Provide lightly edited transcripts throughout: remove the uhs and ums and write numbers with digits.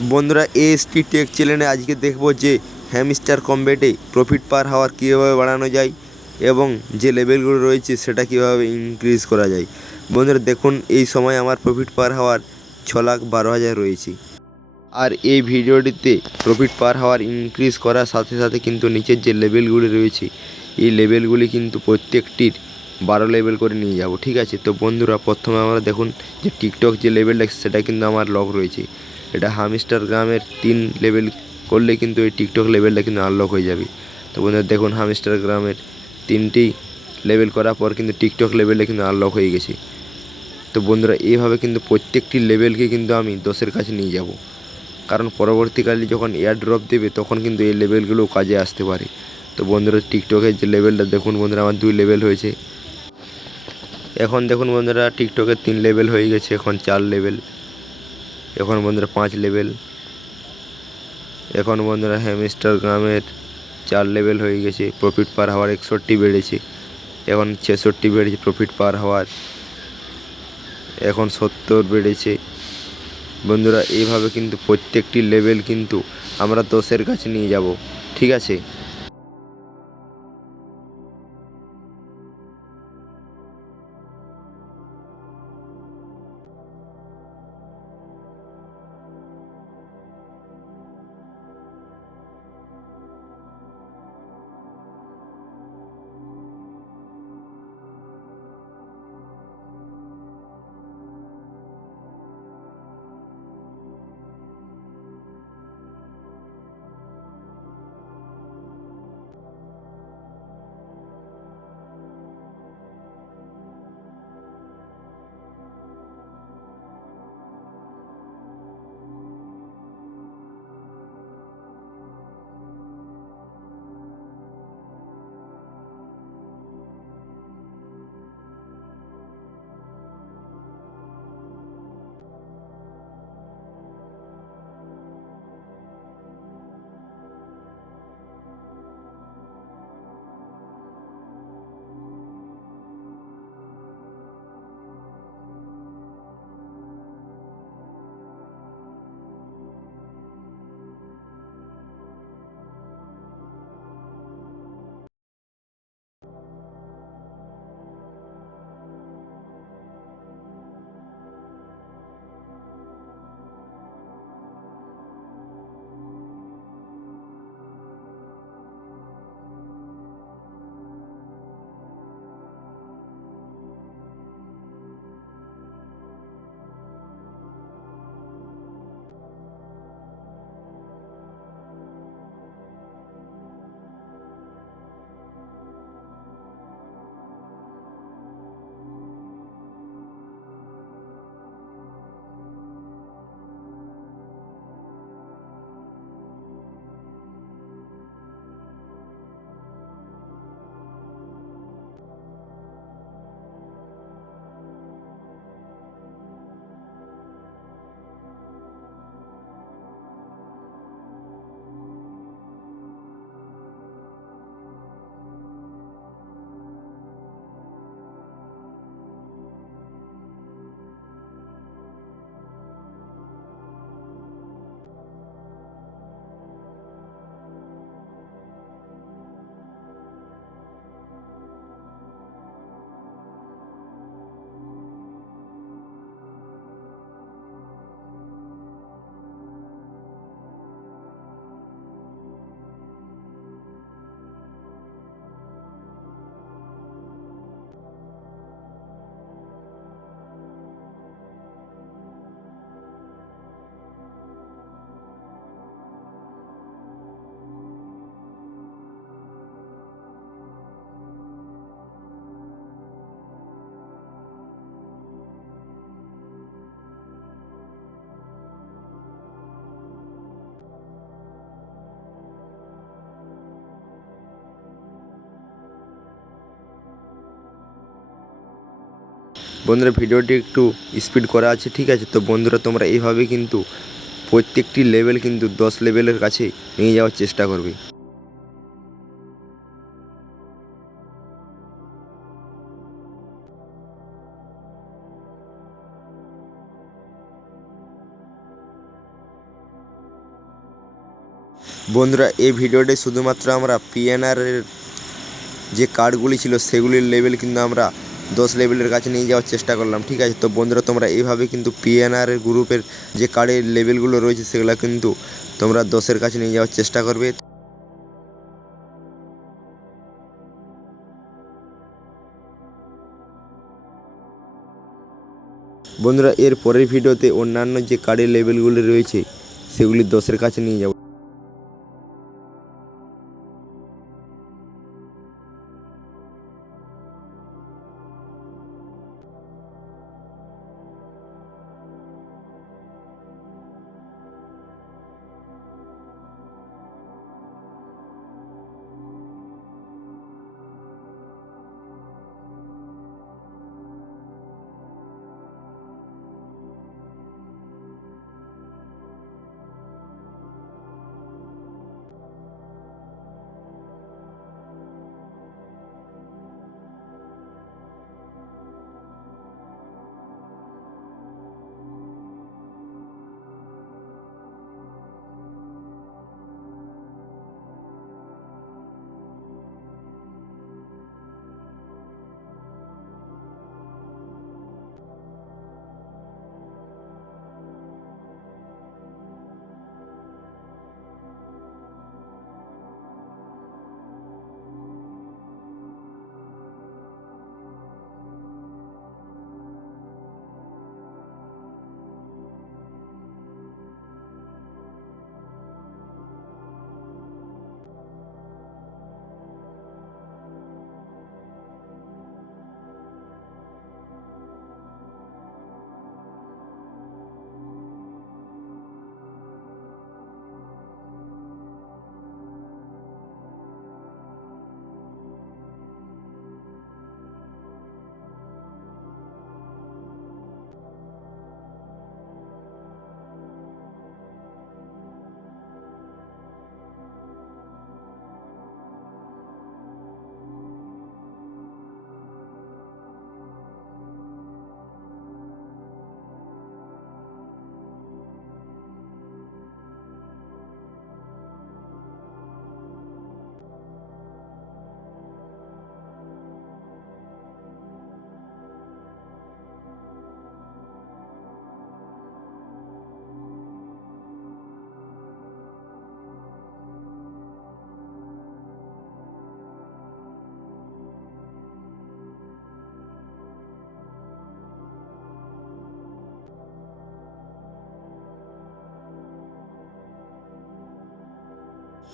বন্ধুরা, AST take চ্যানেলে আজকে দেখব যে হ্যামস্টার কম্ব্যাটে প্রফিট পার হাওয়ার কীভাবে বাড়ানো যায় এবং যে লেভেলগুলো রয়েছে সেটা কীভাবে ইনক্রিজ করা যায়। বন্ধুরা দেখুন, এই সময় আমার প্রফিট পার হাওয়ার 6,12,000 রয়েছে। আর এই ভিডিওটিতে প্রফিট পার হাওয়ার ইনক্রিজ করার সাথে সাথে কিন্তু নিচের যে লেভেলগুলি রয়েছে এই লেভেলগুলি কিন্তু প্রত্যেকটির 12 লেভেল করে নিয়ে যাব। ঠিক আছে, তো বন্ধুরা প্রথমে আমরা দেখুন যে টিকটক যে লেভেলটা সেটা কিন্তু আমার লক রয়েছে। এটা হামস্টার গ্রামের 3 লেভেল করলে কিন্তু এই টিকটক লেভেলটা কিন্তু আনলক হয়ে যাবে। তো বন্ধুরা দেখুন, হামস্টার গ্রামের 3টি লেভেল করার পর কিন্তু টিকটক লেভেলটা কিন্তু আনলক হয়ে গেছে। তো বন্ধুরা এইভাবে কিন্তু প্রত্যেকটি লেভেলকে কিন্তু আমি 10-এর কাছে নিয়ে যাব, কারণ পরবর্তীকালে যখন এয়ার ড্রপ দেবে তখন কিন্তু এই লেভেলগুলো কাজে আসতে পারে। তো বন্ধুরা টিকটকের যে লেভেলটা দেখুন, বন্ধুরা আমার 2 লেভেল হয়েছে। এখন দেখুন বন্ধুরা, টিকটকের 3 লেভেল হয়ে গেছে, এখন 4 লেভেল, এখন বন্ধুরা 5 লেভেল, এখন বন্ধুরা হ্যামস্টার গ্রামের 4 লেভেল হয়ে গেছে। প্রফিট পার হাওয়ার 61 বেড়েছে, এখন 66 বেড়েছে প্রফিট পার হাওয়ার, এখন 70 বেড়েছে। বন্ধুরা এইভাবে কিন্তু প্রত্যেকটি লেভেল কিন্তু আমরা 10-এর কাছে নিয়ে যাব। ঠিক আছে। বন্ধুরা ভিডিওটি একটু স্পিড করা আছে। ঠিক আছে, তো বন্ধুরা তোমরা এইভাবে কিন্তু প্রত্যেকটি লেভেল কিন্তু 10 লেভেলের কাছে নিয়ে যাওয়ার চেষ্টা করবে। বন্ধুরা এই ভিডিওতে শুধুমাত্র আমরা পিএনআরের যে কার্ডগুলি ছিল সেগুলির লেভেল কিন্তু আমরা 10 লেভেলের কাছে নিয়ে যাওয়ার চেষ্টা করলাম, ঠিক আছে। তো বন্ধুরা তোমরা এইভাবে কিন্তু পিএনআরের গ্রুপের যে কার্ডের লেভেলগুলো রয়েছে সেগুলো কিন্তু তোমরা 10-এর কাছে নিয়ে যাওয়ার চেষ্টা করবে। বন্ধুরা এর পরের ভিডিওতে অন্যান্য যে কার্ডের লেভেলগুলি রয়েছে সেগুলি 10-এর কাছে নিয়ে যাব।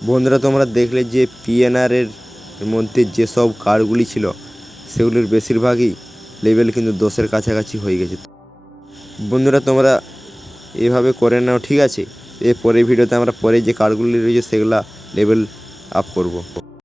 বন্ধুরা তোমরা দেখলে যে পিএনআরের মধ্যে যেসব কার্ডগুলি ছিল সেগুলির বেশিরভাগই লেভেল কিন্তু 10-এর কাছাকাছি হয়ে গেছে। বন্ধুরা তোমরা এভাবে করে নাও, ঠিক আছে। এর পরের ভিডিওতে আমরা পরে যে কার্ডগুলি রয়েছে সেগুলা লেভেল আপ করব।